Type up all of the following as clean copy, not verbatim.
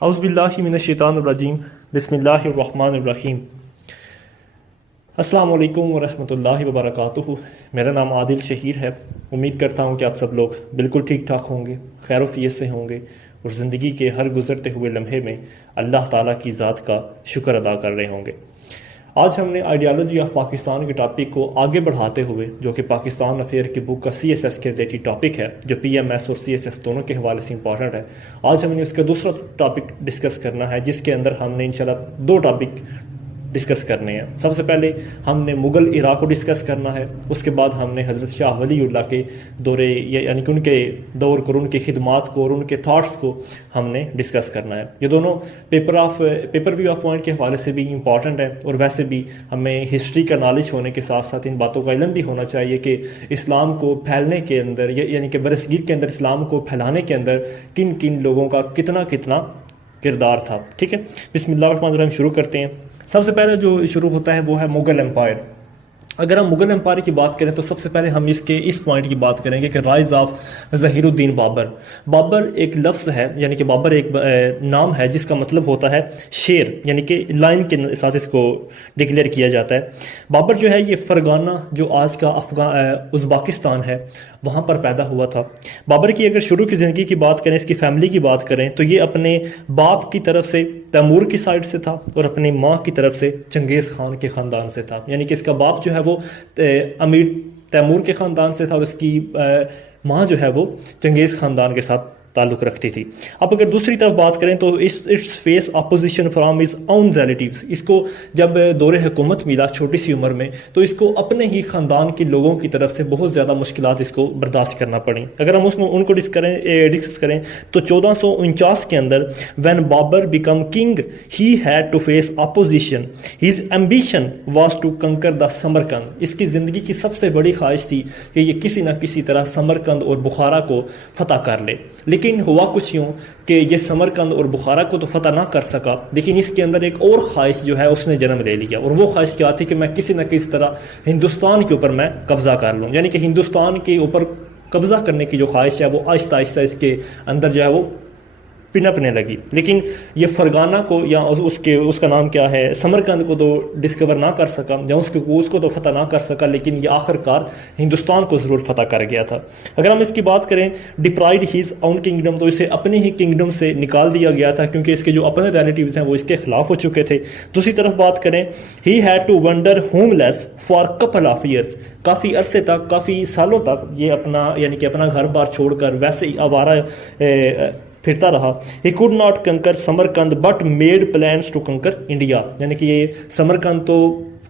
اعوذ باللہ من الشیطان الرجیم بسم اللہ الرحمن الرحیم۔ السلام علیکم ورحمۃ اللہ وبرکاتہ۔ میرا نام عادل شہیر ہے۔ امید کرتا ہوں کہ آپ سب لوگ بالکل ٹھیک ٹھاک ہوں گے، خیر و فیت سے ہوں گے اور زندگی کے ہر گزرتے ہوئے لمحے میں اللہ تعالیٰ کی ذات کا شکر ادا کر رہے ہوں گے۔ آج ہم نے آئیڈیالوجی آف پاکستان کے ٹاپک کو آگے بڑھاتے ہوئے، جو کہ پاکستان افیئر کی بک کا CSS کے ریلیٹڈ ٹاپک ہے، جو PMS اور CSS دونوں کے حوالے سے امپورٹنٹ ہے، آج ہم نے اس کا دوسرا ٹاپک ڈسکس کرنا ہے، جس کے اندر ہم نے انشاءاللہ دو ٹاپک ڈسکس کرنے ہیں۔ سب سے پہلے ہم نے مغل عراق کو ڈسکس کرنا ہے، اس کے بعد ہم نے حضرت شاہ ولی اللہ کے دورے یعنی کہ ان کے دور کو، ان کی خدمات کو اور ان کے تھاٹس کو ہم نے ڈسکس کرنا ہے۔ یہ دونوں پیپر ویو آف پوائنٹ کے حوالے سے بھی امپورٹنٹ ہے، اور ویسے بھی ہمیں ہسٹری کا نالج ہونے کے ساتھ ساتھ ان باتوں کا علم بھی ہونا چاہیے کہ اسلام کو پھیلنے کے اندر یعنی کہ برصغیر کے اندر اسلام کو پھیلانے کے اندر کن کن لوگوں کا کتنا کردار تھا۔ ٹھیک ہے، بسم اللہ الرحمن الرحیم، شروع کرتے ہیں۔ سب سے پہلے جو شروع ہوتا ہے وہ ہے مغل امپائر۔ اگر ہم مغل امپائر کی بات کریں تو سب سے پہلے ہم اس پوائنٹ کی بات کریں گے کہ رائز آف ظہیر الدین بابر۔ بابر ایک لفظ ہے، یعنی کہ بابر ایک نام ہے جس کا مطلب ہوتا ہے شیر، یعنی کہ لائن کے ساتھ اس کو ڈکلیئر کیا جاتا ہے۔ بابر جو ہے یہ فرغانہ، جو آج کا ازبکستان ہے، وہاں پر پیدا ہوا تھا۔ بابر کی اگر شروع کی زندگی کی بات کریں، اس کی فیملی کی بات کریں، تو یہ اپنے باپ کی طرف سے تیمور کی سائڈ سے تھا اور اپنی ماں کی طرف سے چنگیز خان کے خاندان سے تھا، یعنی کہ اس کا باپ جو ہے وہ امیر تیمور کے خاندان سے تھا اور اس کی ماں جو ہے وہ چنگیز خاندان کے ساتھ تعلق رکھتی تھی۔ اب اگر دوسری طرف بات کریں تو it's face opposition from his own relatives. اس کو جب دور حکومت ملا چھوٹی سی عمر میں، تو اس کو اپنے ہی خاندان کے لوگوں کی طرف سے بہت زیادہ مشکلات اس کو برداشت کرنا پڑیں۔ اگر ہم ان کو ڈسکس کریں تو 1449 کے اندر when Babur became king he had to face opposition, his ambition was to conquer the Samarkand. اس کی زندگی کی سب سے بڑی خواہش تھی کہ یہ کسی نہ کسی طرح سمرقند اور بخارا کو فتح کر لے، لیکن ہوا کچھ یوں کہ یہ سمرقند اور بخارا کو تو فتح نہ کر سکا، لیکن اس کے اندر ایک اور خواہش جو ہے اس نے جنم لے لیا، اور وہ خواہش کیا تھی کہ میں کسی نہ کسی طرح ہندوستان کے اوپر میں قبضہ کر لوں، یعنی کہ ہندوستان کے اوپر قبضہ کرنے کی جو خواہش ہے وہ آہستہ آہستہ اس کے اندر جو ہے وہ پنپنے لگی۔ لیکن یہ فرغانہ کو یا اس کا نام کیا ہے، سمرقند کو تو ڈسکور نہ کر سکا یا اس کو تو فتح نہ کر سکا، لیکن یہ آخر کار ہندوستان کو ضرور فتح کر گیا تھا۔ اگر ہم اس کی بات کریں ڈپرائڈ ہیز اون کنگڈم، تو اسے اپنے ہی کنگڈم سے نکال دیا گیا تھا کیونکہ اس کے جو اپنے ریلیٹیوز ہیں وہ اس کے خلاف ہو چکے تھے۔ دوسری طرف بات کریں، ہی ہیڈ ٹو ونڈر ہوم لیس فار کپل آف ایئرس، کافی عرصے تک، کافی سالوں تک یہ یعنی کہ اپنا گھر بار چھوڑ کر ویسے ہی آوارہ پھرتا رہا۔ He could not conquer Samarkand but made plans to conquer India, یعنی کہ یہ سمرقند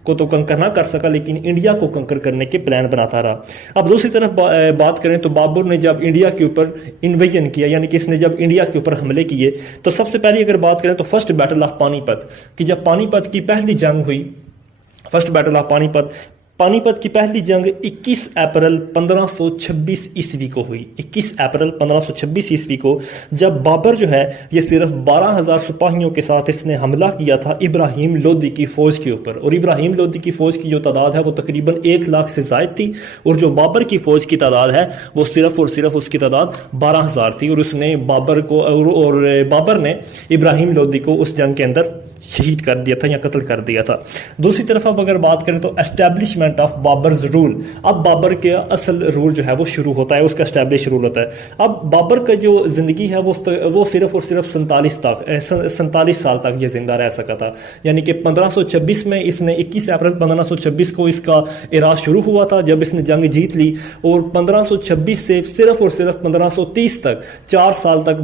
کو تو کنکر نہ کر سکا لیکن انڈیا کو کنکر کرنے کے پلان بناتا رہا۔ اب دوسری طرف بات کریں تو بابر نے جب انڈیا کے اوپر انویژن کیا، یعنی کہ اس نے جب انڈیا کے اوپر حملے کیے، تو سب سے پہلی اگر بات کریں تو فرسٹ بیٹل آف پانی پت، کہ جب پانی پت کی پہلی جنگ ہوئی، فرسٹ بیٹل آف پانی پت کی پہلی جنگ 21 اپریل 1526 عیسوی کو ہوئی۔ 21 اپریل 1526 عیسوی کو جب بابر جو ہے یہ صرف 12,000 سپاہیوں کے ساتھ اس نے حملہ کیا تھا ابراہیم لودھی کی فوج کے اوپر، اور ابراہیم لودھی کی فوج کی جو تعداد ہے وہ تقریباً 1 لاکھ سے زائد تھی، اور جو بابر کی فوج کی تعداد ہے وہ صرف اور صرف اس کی تعداد 12,000 تھی، اور اس نے بابر نے ابراہیم لودھی کو اس جنگ کے اندر شہید کر دیا تھا یا قتل کر دیا تھا۔ دوسری طرف اب اگر بات کریں تو اسٹیبلشمنٹ آف بابرز رول، اب بابر کے اصل رول جو ہے وہ شروع ہوتا ہے، اس کا اسٹیبلش رول ہوتا ہے۔ اب بابر کا جو زندگی ہے وہ صرف اور صرف 47 سال تک یہ زندہ رہ سکا تھا، یعنی کہ 1526 میں اس نے 21 اپریل 1526 کو اس کا عراق شروع ہوا تھا جب اس نے جنگ جیت لی، اور 1526 سے صرف اور صرف 1530 تک 4 سال تک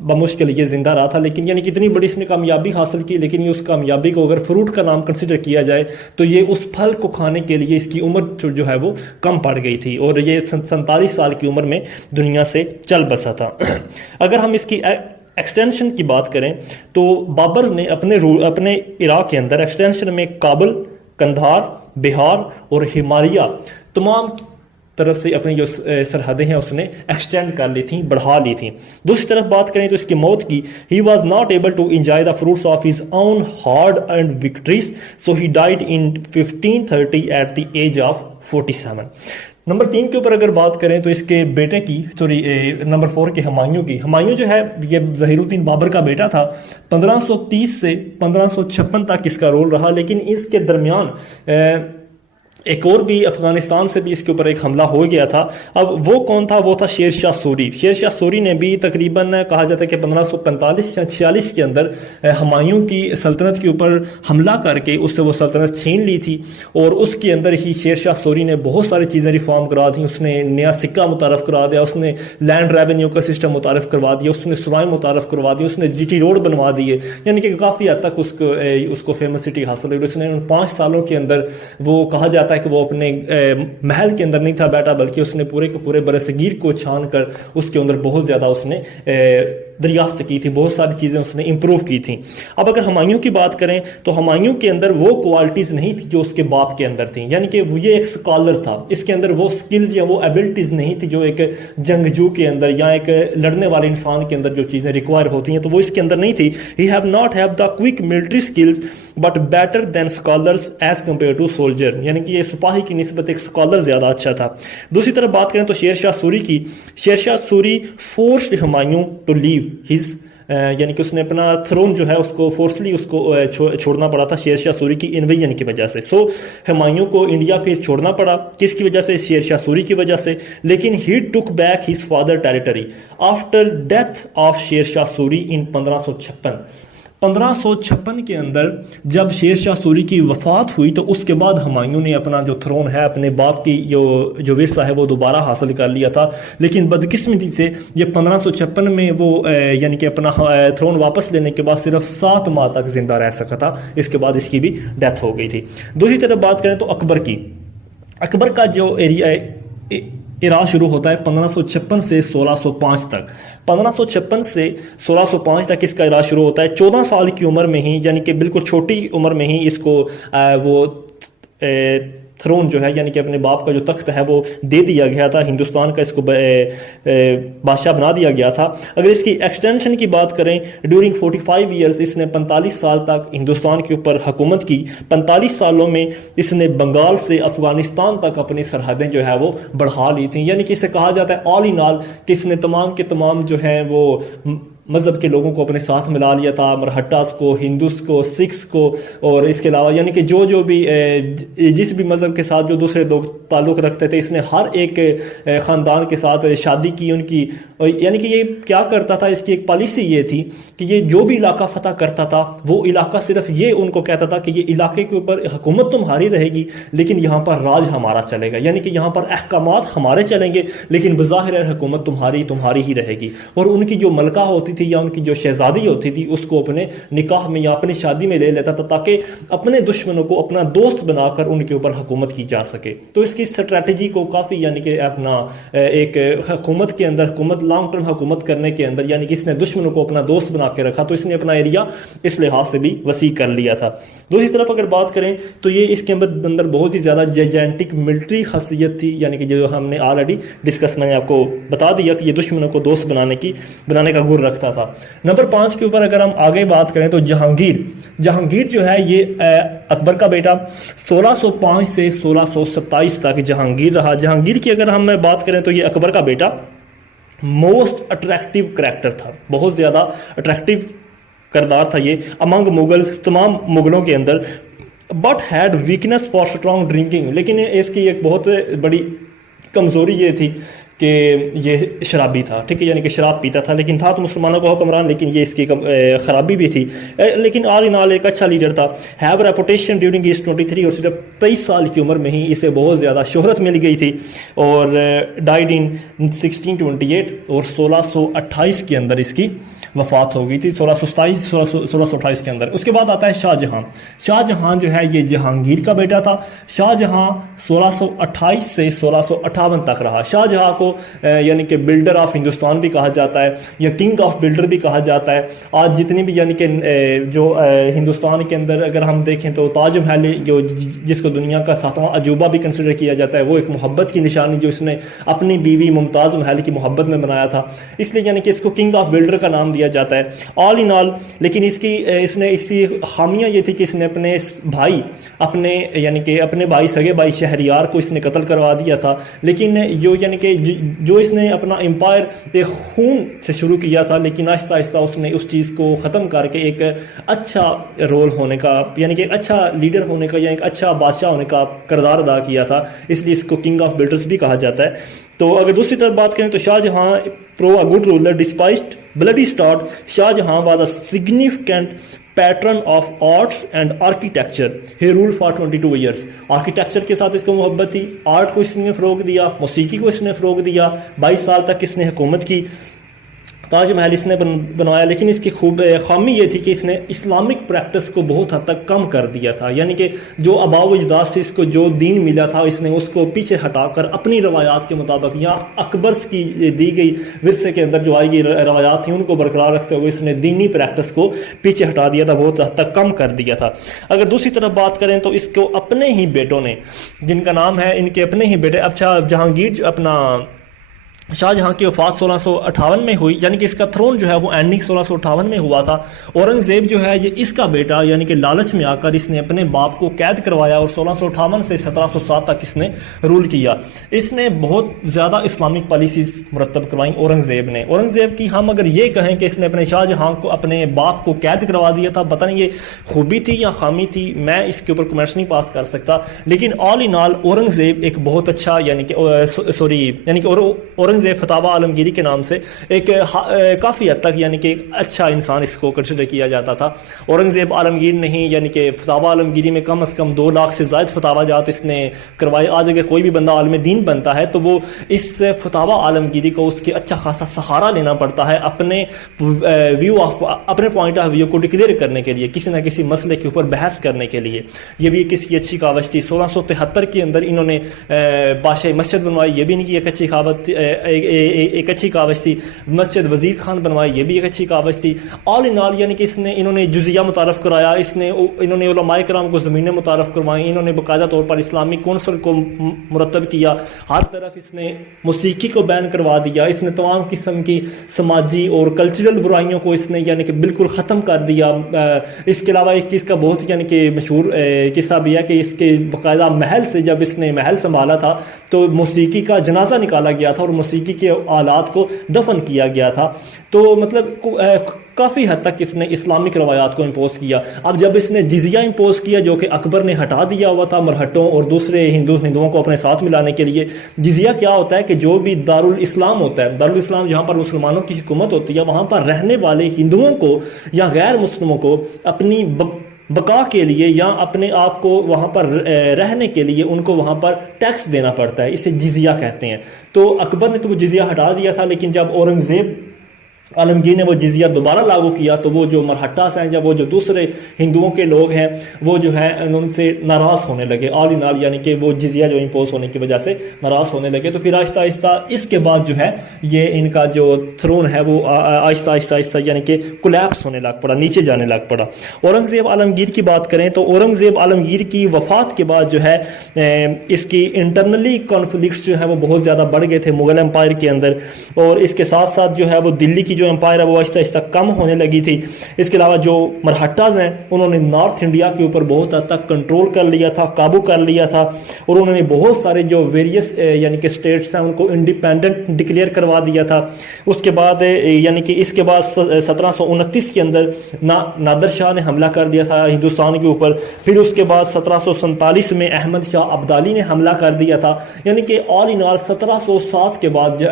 بمشکل یہ زندہ رہا تھا، لیکن یعنی کہ اتنی بڑی اس نے کامیابی حاصل کی، لیکن اس کامیابی کو اگر فروٹ کا نام کنسیڈر کیا جائے تو یہ اس پھل کو کھانے کے لیے اس کی عمر جو ہے وہ کم پڑ گئی تھی، اور یہ 47 سال کی عمر میں دنیا سے چل بسا تھا۔ اگر ہم اس کی ایکسٹینشن کی بات کریں تو بابر نے اپنے عراق کے اندر ایکسٹینشن میں کابل، قندھار، بہار اور ہمالیہ تمام طرف سے اپنی جو سرحدیں ہیں اس نے ایکسٹینڈ کر لی تھیں، بڑھا لی تھیں۔ دوسری طرف بات کریں تو اس کی موت کی، he was not able to enjoy the fruits of his own hard earned victories, so he died in 1530 at the age of 47۔ Number 3 کے اوپر اگر بات کریں تو اس کے بیٹے کی نمبر 4 کے ہمایوں کی. ہمایوں جو ہے یہ ظہیر الدین بابر کا بیٹا تھا. 1530 سے 1556 تک اس کا رول رہا, لیکن اس کے درمیان ایک اور بھی افغانستان سے بھی اس کے اوپر ایک حملہ ہو گیا تھا. اب وہ کون تھا؟ وہ تھا شیر شاہ سوری. شیر شاہ سوری نے بھی تقریباً کہا جاتا ہے کہ 1545 یا 46 کے اندر ہمایوں کی سلطنت کے اوپر حملہ کر کے اس سے وہ سلطنت چھین لی تھی, اور اس کے اندر ہی شیر شاہ سوری نے بہت ساری چیزیں ریفارم کرا دیں. اس نے نیا سکہ متعارف کرا دیا, اس نے لینڈ ریونیو کا سسٹم متعارف کروا دیا, اس نے سرائیں متعارف کروا دی, اس نے جی ٹی روڈ بنوا دیے, یعنی کہ کافی حد تک اس کو فیمس سٹی حاصل ہوئی. اس نے ان 5 سالوں کے اندر وہ کہا جاتا ہے کہ وہ اپنے محل کے اندر نہیں تھا بیٹھا, بلکہ اس نے پورے کے پورے برصغیر کو چھان کر اس کے اندر بہت زیادہ اس نے دریافت کی تھی, بہت ساری چیزیں اس نے امپروو کی تھیں. اب اگر ہمایوں کی بات کریں تو ہمایوں کے اندر وہ کوالٹیز نہیں تھی جو اس کے باپ کے اندر تھیں, یعنی کہ یہ ایک اسکالر تھا. اس کے اندر وہ سکلز یا وہ ایبلٹیز نہیں تھی جو ایک جنگجو کے اندر یا ایک لڑنے والے انسان کے اندر جو چیزیں ریکوائر ہوتی ہیں, تو وہ اس کے اندر نہیں تھی. He have not have the quick military skills but better than scholars as compare to soldier, یعنی کہ یہ سپاہی کی نسبت ایک اسکالر زیادہ اچھا تھا. دوسری طرف بات کریں تو شیر شاہ سوری کی. Sher Shah Suri forced Humayun to leave his, یعنی کہ اس نے اپنا تھرون جو ہے اس کو فورسلی اس کو چھوڑنا پڑا تھا شیر شاہ سوری کی انویژن کی وجہ سے. سو ہمایوں کو انڈیا پہ چھوڑنا پڑا, کس کی وجہ سے؟ شیر شاہ سوری کی وجہ سے. لیکن he took back his father territory after death of Sher Shah sorry ان 1556 کے اندر جب شیر شاہ سوری کی وفات ہوئی تو اس کے بعد ہمایوں نے اپنا جو تھرون ہے اپنے باپ کی جو ورثہ ہے وہ دوبارہ حاصل کر لیا تھا. لیکن بدقسمتی سے یہ 1556 میں وہ یعنی کہ اپنا تھرون واپس لینے کے بعد صرف 7 ماہ تک زندہ رہ سکا تھا, اس کے بعد اس کی بھی ڈیتھ ہو گئی تھی. دوسری طرف بات کریں تو اکبر کی. اکبر کا جو ایرا شروع ہوتا ہے 1556 سے 1605 تک. 1556 سے 1605 تک اس کا ایرا شروع ہوتا ہے. 14 سال کی عمر میں ہی, یعنی کہ بالکل چھوٹی عمر میں ہی اس کو وہ تھرون جو ہے یعنی کہ اپنے باپ کا جو تخت ہے وہ دے دیا گیا تھا, ہندوستان کا اس کو بادشاہ بنا دیا گیا تھا. اگر اس کی ایکسٹینشن کی بات کریں, ڈیورنگ 45 ایئرز اس نے 45 سال تک ہندوستان کے اوپر حکومت کی. 45 سالوں میں اس نے بنگال سے افغانستان تک اپنی سرحدیں جو ہے وہ بڑھا لی تھیں, یعنی کہ اسے کہا جاتا ہے آل ان آل کہ اس نے تمام کے تمام جو ہیں وہ مذہب کے لوگوں کو اپنے ساتھ ملا لیا تھا, مرہٹاس کو, ہندوز کو, سکھس کو, اور اس کے علاوہ یعنی کہ جو بھی جس بھی مذہب کے ساتھ جو دوسرے لوگ تعلق رکھتے تھے, اس نے ہر ایک خاندان کے ساتھ شادی کی ان کی. یعنی کہ یہ کیا کرتا تھا, اس کی ایک پالیسی یہ تھی کہ یہ جو بھی علاقہ فتح کرتا تھا وہ علاقہ صرف یہ ان کو کہتا تھا کہ یہ علاقے کے اوپر حکومت تمہاری رہے گی لیکن یہاں پر راج ہمارا چلے گا, یعنی کہ یہاں پر احکامات ہمارے چلیں گے لیکن بظاہر حکومت تمہاری ہی رہے گی. اور ان کی جو ملکہ ہوتی تھی یا ان کی جو شہزادی ہوتی تھی اس کو اپنے نکاح میں یا اپنی شادی میں لے لیتا تھا تاکہ اپنے دشمنوں کو اپنا دوست بنا کر ان کے اوپر حکومت کی جا سکے. تو اس کی اسٹریٹجی کو کافی یعنی کہ اپنا ایک حکومت کے اندر حکومت لانگ ٹرم حکومت کرنے کے اندر یعنی کہ اس نے دشمنوں کو اپنا دوست بنا کے رکھا, تو اس نے اپنا ایریا اس لحاظ سے بھی وسیع کر لیا تھا. دوسری طرف اگر بات کریں تو یہ اس کے اندر بہت ہی زیادہ جائجینٹک ملٹری خاصیت تھی, یعنی کہ جو ہم نے آلریڈی ڈسکس میں نے آپ کو بتا دیا کہ یہ دشمنوں کو دوست بنانے کا گر رکھتا تھا. نمبر 5 کے اوپر اگر ہم آگے بات کریں تو جہانگیر جو ہے یہ اکبر کا بیٹا 1605 سے 1627 تک جہانگیر رہا. جہانگیر کی اگر ہم بات کریں تو یہ اکبر کا بیٹا موسٹ اٹریکٹیو کریکٹر تھا, بہت زیادہ اٹریکٹیو کردار تھا یہ امنگ مغلز, تمام مغلوں کے اندر. But head weakness for strong drinking, لیکن اس کی ایک بہت بڑی کمزوری یہ تھی کہ یہ شرابی تھا, ٹھیک ہے, یعنی کہ شراب پیتا تھا, لیکن تھا تو مسلمانوں کا حکمران, لیکن یہ اس کی خرابی بھی تھی. لیکن آل ان آل ایک اچھا لیڈر تھا. ہیو ریپوٹیشن ڈیورنگ ایج 23, اور صرف 23 سال کی عمر میں ہی اسے بہت زیادہ شہرت مل گئی تھی, اور ڈائیڈ ان 1628 اور 1628 کے اندر اس کی وفات ہو گئی تھی, 1628 کے اندر. اس کے بعد آتا ہے شاہ جہاں جو ہے یہ جہانگیر کا بیٹا تھا. شاہ جہاں 1628 سے 1658 تک رہا. شاہ جہاں کو کو یعنی کہ بلڈر آف ہندوستان بھی کہا جاتا ہے یا کنگ آف بلڈر بھی کہا جاتا ہے. آج جتنی بھی یعنی کہ جو ہندوستان کے اندر اگر ہم دیکھیں تو تاج محل جو جس کو دنیا کا 7واں عجوبہ بھی کنسیڈر کیا جاتا ہے, وہ ایک محبت کی نشانی جو اس نے اپنی بیوی ممتاز محل کی محبت میں بنایا تھا, اس لیے یعنی کہ اس کو کنگ آف بلڈر کا نام دیا جاتا ہے. آل ان آل لیکن اس کی خامیاں یہ تھی کہ اس نے اپنے بھائی یعنی کہ اپنے بھائی سگے بھائی شہریار کو اس نے قتل کروا دیا تھا. لیکن یعنی کہ جو اس نے اپنا امپائر ایک خون سے شروع کیا تھا, لیکن آہستہ آہستہ اس نے اس چیز کو ختم کر کے ایک اچھا رول ہونے کا یعنی کہ ایک اچھا لیڈر ہونے کا یا ایک اچھا بادشاہ ہونے کا کردار ادا کیا تھا, اس لیے اس کو کنگ آف بلڈرز بھی کہا جاتا ہے. تو اگر دوسری طرف بات کریں تو Shah Jahan prove a good ruler despite bloody start, Shah Jahan was a significant patron of arts and architecture. He rule for 22 years. Architecture کے ساتھ اس کو محبت تھی, آرٹ کو اس نے فروغ دیا, موسیقی کو اس نے فروغ دیا, 22 سال تک اس نے حکومت کی, تاج محل اس نے بنوایا. لیکن اس کی خامی یہ تھی کہ اس نے اسلامک پریکٹس کو بہت حد تک کم کر دیا تھا, یعنی کہ جو آباء و اجداد سے اس کو جو دین ملا تھا اس نے اس کو پیچھے ہٹا کر اپنی روایات کے مطابق یا اکبر کی دی گئی ورثے کے اندر جو آئی گئی روایات تھیں ان کو برقرار رکھتے ہوئے اس نے دینی پریکٹس کو پیچھے ہٹا دیا تھا, بہت حد تک کم کر دیا تھا. اگر دوسری طرف بات کریں تو اس کو اپنے ہی بیٹوں نے, جن کا نام ہے ان کے اپنے ہی بیٹے, اچھا جہانگیر اپنا شاہ جہاں کی وفات 1658 میں ہوئی, یعنی کہ اس کا تھرون جو ہے وہ اینڈنگ 1658 میں ہوا تھا. اورنگزیب جو ہے یہ اس کا بیٹا یعنی کہ لالچ میں آ کر اس نے اپنے باپ کو قید کروایا اور 1658 سے 1707 تک اس نے رول کیا. اس نے بہت زیادہ اسلامک پالیسیز مرتب کروائیں اورنگزیب نے. اورنگزیب کی ہم اگر یہ کہیں کہ اس نے اپنے شاہ جہاں کو اپنے باپ کو قید کروا دیا تھا, پتہ نہیں یہ خوبی تھی یا خامی تھی, میں اس کے اوپر کمنٹس نہیں پاس کر سکتا. لیکن آل ان آل اورنگزیب ایک بہت اچھا یعنی کہ فتاوی عالمگیری کے نام سے ایک کافی حد تک یعنی کہ ایک اچھا انسان اس کو کنسیڈر کیا جاتا تھا. اورنگزیب عالمگیر نہیں, یعنی کہ فتاوی عالمگیری میں کم از کم 2 لاکھ سے زائد فتاوی جات اس نے کروائے. آج اگر کوئی بھی بندہ عالم دین بنتا ہے تو وہ اس فتاوی عالمگیری کو اس کے اچھا خاصا سہارا لینا پڑتا ہے اپنے اپنے پوائنٹ آف ویو کو ڈکلیئر کرنے کے لیے, کسی نہ کسی مسئلے کے اوپر بحث کرنے کے لیے. یہ بھی کسی اچھی کاوش تھی. 1673 کے اندر انہوں نے بادشاہ مسجد بنوائی, یہ بھی نہیں ایک اچھی ایک اچھی کاوش تھی. مسجد وزیر خان بنوائی, یہ بھی ایک اچھی کاوش تھی. آل ان آل یعنی کہ انہوں نے جزیہ متعارف کرایا, انہوں نے علماء کرام کو زمینیں متعارف کروائیں, انہوں نے باقاعدہ طور پر اسلامی کونسل کو مرتب کیا. ہر طرف اس نے موسیقی کو بین کروا دیا, اس نے تمام قسم کی سماجی اور کلچرل برائیوں کو اس نے یعنی کہ بالکل ختم کر دیا. اس کے علاوہ ایک چیز کا بہت یعنی کہ مشہور قصہ بھی ہے کہ اس کے باقاعدہ محل سے جب اس نے محل سنبھالا تھا تو موسیقی کا جنازہ نکالا گیا تھا اور موسیقی کے آلات کو دفن کیا گیا تھا. تو مطلب کافی حد تک اس نے اسلامک روایات کو امپوز کیا. اب جب اس نے جزیہ امپوز کیا جو کہ اکبر نے ہٹا دیا ہوا تھا مرہٹوں اور دوسرے ہندوؤں کو اپنے ساتھ ملانے کے لیے. جزیہ کیا ہوتا ہے کہ جو بھی دارالاسلام ہوتا ہے, دارالاسلام جہاں پر مسلمانوں کی حکومت ہوتی ہے, وہاں پر رہنے والے ہندوؤں کو یا غیر مسلموں کو اپنی بقا کے لیے یا اپنے آپ کو وہاں پر رہنے کے لیے ان کو وہاں پر ٹیکس دینا پڑتا ہے, اسے جزیہ کہتے ہیں. تو اکبر نے تو وہ جزیہ ہٹا دیا تھا, لیکن جب اورنگزیب عالمگیر نے وہ جزیہ دوبارہ لاگو کیا تو وہ جو مرہٹاس ہیں یا وہ جو دوسرے ہندوؤں کے لوگ ہیں وہ جو ہیں ان سے ناراض ہونے لگے. آل ان آل یعنی کہ وہ جزیہ جو امپوز ہونے کی وجہ سے ناراض ہونے لگے. تو پھر آہستہ آہستہ اس کے بعد جو ہے یہ ان کا جو تھرون ہے وہ آہستہ آہستہ یعنی کہ کولیپس ہونے لگ پڑا, نیچے جانے لگ پڑا. اورنگزیب عالمگیر کی بات کریں تو اورنگزیب عالمگیر کی وفات کے بعد جو ہے اس کی انٹرنلی کانفلکٹس جو ہے وہ بہت زیادہ بڑھ گئے تھے مغل امپائر کے اندر, اور اس کے ساتھ ساتھ جو ہے وہ دلی کی جو امپائر ہے وہ آہستہ آہستہ کم ہونے لگی تھی. اس کے علاوہ جو مرہٹاز ہیں انہوں نے نارتھ انڈیا کے اوپر بہت حد تک کنٹرول کر لیا تھا, قابو کر لیا تھا, اور انہوں نے بہت سارے جو ویریس یعنی کہ اسٹیٹس ہیں ان کو انڈیپینڈنٹ ڈکلیئر کروا دیا تھا. اس کے بعد یعنی کہ اس کے بعد 1729 کے اندر نادر شاہ نے حملہ کر دیا تھا ہندوستان کے اوپر. پھر اس کے بعد 1747 میں احمد شاہ ابدالی نے حملہ کر دیا تھا. یعنی کہ آل ان آل 1707 کے بعد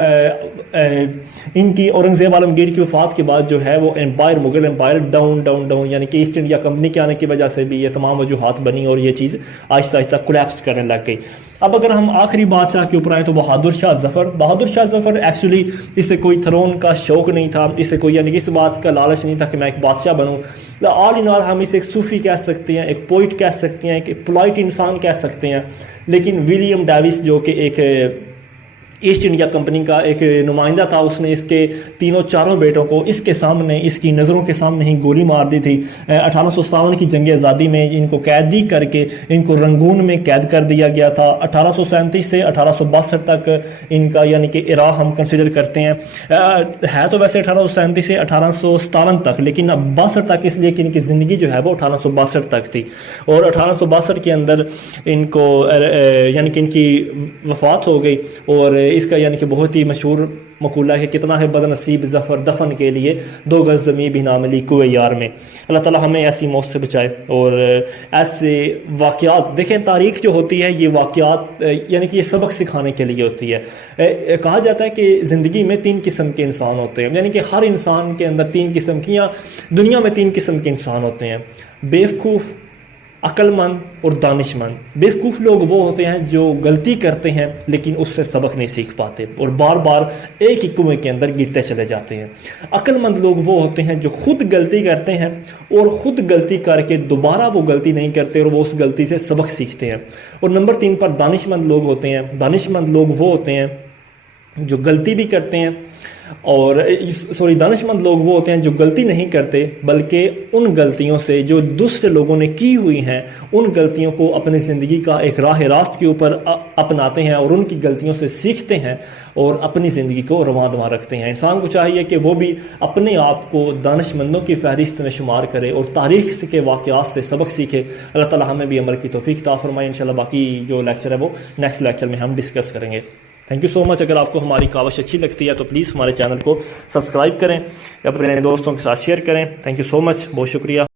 ان کی اورنگزیب عالمگیر کی وفات کے بعد جو ہے وہ empire Mughal empire down down down یعنی کہ ایسٹ انڈیا کمپنی کے آنے کی وجہ سے بھی یہ تمام وجوہات بنی اور یہ چیز آہستہ آہستہ کولیپس کرنے لگ گئی. اب اگر ہم آخری بادشاہ کے اوپر آئیں تو بہادر شاہ ظفر ایکچولی اسے کوئی تھرون کا شوق نہیں تھا, اسے کوئی یعنی کہ اس بات کا لالچ نہیں تھا کہ میں ایک بادشاہ بنوں. آل ان آل ہم اسے ایک صوفی کہہ سکتے ہیں, ایک پوئٹ کہہ سکتے ہیں, ایک پولائٹ انسان کہہ سکتے ہیں. لیکن ولیم ڈیوس جو کہ ایک ایسٹ انڈیا کمپنی کا ایک نمائندہ تھا، اس نے اس کے تینوں چاروں بیٹوں کو اس کے سامنے، اس کی نظروں کے سامنے ہی گولی مار دی تھی۔ 1857 کی جنگ آزادی میں ان کو قیدی کر کے ان کو رنگون میں قید کر دیا گیا تھا۔ 1837 سے 1862 تک ان کا یعنی کہ ایرا ہم کنسیڈر کرتے ہیں، ہے تو ویسے 1837 سے 1857 تک، لیکن اب 62 تک اس لیے کہ ان کی زندگی جو ہے وہ 1862 تک تھی، اور 1862 کے اندر ان کو یعنی کہ ان کی وفات ہو گئی۔ اور اس کا یعنی کہ بہت ہی مشہور مقولہ ہے، کتنا ہے بد نصیب ظفر دفن کے لیے 2 گز زمیں بھی نہ ملی کوئے یار میں۔ اللہ تعالی ہمیں ایسی موت سے بچائے، اور ایسے واقعات دیکھیں، تاریخ جو ہوتی ہے یہ واقعات یعنی کہ یہ سبق سکھانے کے لیے ہوتی ہے۔ کہا جاتا ہے کہ زندگی میں 3 قسم کے انسان ہوتے ہیں، یعنی کہ ہر انسان کے اندر 3 قسم کی، یا دنیا میں 3 قسم کے انسان ہوتے ہیں: بیوقوف، عقل مند اور دانش مند۔ بیوقوف لوگ وہ ہوتے ہیں جو غلطی کرتے ہیں لیکن اس سے سبق نہیں سیکھ پاتے اور بار بار ایک ہی کنویں کے اندر گرتے چلے جاتے ہیں۔ عقل مند لوگ وہ ہوتے ہیں جو خود غلطی کرتے ہیں اور خود غلطی کر کے دوبارہ وہ غلطی نہیں کرتے اور وہ اس غلطی سے سبق سیکھتے ہیں۔ اور نمبر 3 پر دانش مند لوگ ہوتے ہیں۔ دانش مند لوگ وہ ہوتے ہیں جو غلطی بھی کرتے ہیں، اور دانش مند لوگ وہ ہوتے ہیں جو غلطی نہیں کرتے بلکہ ان غلطیوں سے جو دوسرے لوگوں نے کی ہوئی ہیں، ان غلطیوں کو اپنی زندگی کا ایک راہ راست کے اوپر اپناتے ہیں اور ان کی غلطیوں سے سیکھتے ہیں اور اپنی زندگی کو رواں دواں رکھتے ہیں۔ انسان کو چاہیے کہ وہ بھی اپنے آپ کو دانش مندوں کی فہرست میں شمار کرے اور تاریخ کے واقعات سے سبق سیکھے۔ اللہ تعالی ہمیں بھی عمل کی توفیق عطا فرمائے۔ انشاءاللہ باقی جو لیکچر ہے وہ نیکسٹ لیکچر میں ہم ڈسکس کریں گے۔ تھینک یو سو مچ۔ اگر آپ کو ہماری کاوش اچھی لگتی ہے تو پلیز ہمارے چینل کو سبسکرائب کریں، اپنے دوستوں کے ساتھ شیئر کریں۔ تھینک یو سو مچ، بہت شکریہ۔